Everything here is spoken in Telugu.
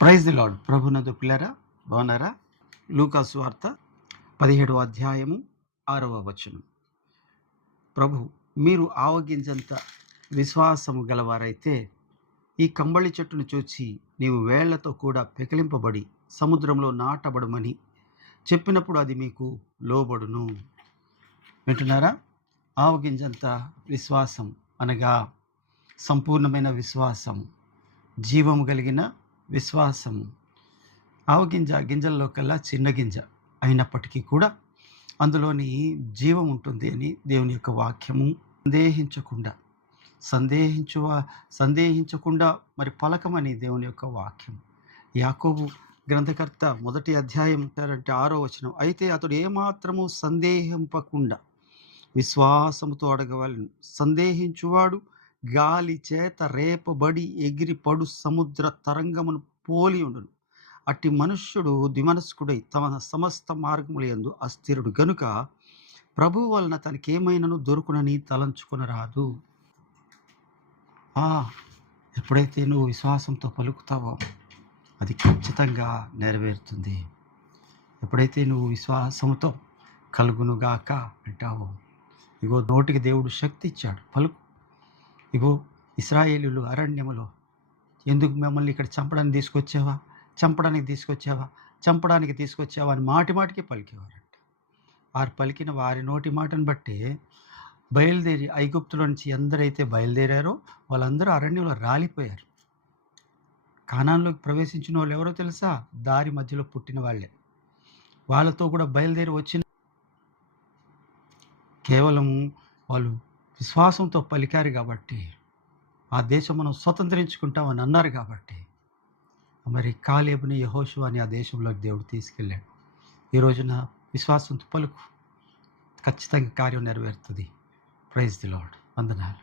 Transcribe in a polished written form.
Praise the lord. ప్రభునందు పిల్లరా, బాగున్నారా? లూకా సువార్త 17వ అధ్యాయము 6వ వచనం. ప్రభు, మీరు ఆవగింజంత విశ్వాసము గలవారైతే ఈ కంబళి చెట్టును చూచి నీవు వేళ్లతో కూడా పెకిలింపబడి సముద్రంలో నాటబడమని చెప్పినప్పుడు అది మీకు లోబడును. వింటున్నారా? ఆవగింజంత విశ్వాసం అనగా సంపూర్ణమైన విశ్వాసం, జీవము కలిగిన విశ్వాసము. గింజల్లో కల్లా చిన్న గింజ అయినప్పటికీ కూడా అందులోని జీవం ఉంటుంది అని దేవుని యొక్క వాక్యము. సందేహించకుండా మరి పలకమని దేవుని యొక్క వాక్యం. యాకోబు గ్రంథకర్త 1వ అధ్యాయం 6వ వచనం, అయితే అతడు ఏమాత్రము సందేహింపకుండా విశ్వాసముతో అడగవలను. సందేహించువాడు గాలి చేత రేపబడి ఎగిరి పడు సముద్ర తరంగమును పోలి ఉండును. అట్టి మనుష్యుడు ద్విమనస్కుడై తమ సమస్త మార్గములందు అస్థిరుడు గనుక ప్రభువు వలన తనకేమైనను దొరుకునని తలంచుకొనరాదు. ఎప్పుడైతే నువ్వు విశ్వాసంతో పలుకుతావో అది ఖచ్చితంగా నెరవేరుతుంది. ఎప్పుడైతే నువ్వు విశ్వాసంతో కలుగునుగాక అంటావో, ఇగో నోటికి దేవుడు శక్తి ఇచ్చాడు, పలుకు. ఇగో ఇశ్రాయేలీయులు అరణ్యములో, ఎందుకు మమ్మల్ని ఇక్కడ చంపడానికి తీసుకొచ్చావా అని మాటికి పలికేవారంట. వారు పలికిన వారి నోటి మాటను బట్టి బయలుదేరి ఐగుప్తుల నుంచి ఎందరైతే బయలుదేరారో వాళ్ళందరూ అరణ్యంలో రాలిపోయారు. కానాన్లోకి ప్రవేశించిన వాళ్ళు ఎవరో తెలుసా? దారి మధ్యలో పుట్టిన వాళ్ళే. వాళ్ళతో కూడా బయలుదేరి వచ్చిన కేవలం వాళ్ళు విశ్వాసంతో పలికారు కాబట్టి ఆ దేశం మనం స్వతంత్రించుకుంటామని అన్నారు కాబట్టి మరి కాలేబుని, యెహోషువని ఆ దేశంలోకి దేవుడు తీసుకెళ్ళాడు. ఈ రోజున విశ్వాసంతో పలుకు, ఖచ్చితంగా కార్యం నెరవేరుతుంది. Praise the Lord. వందనాలు.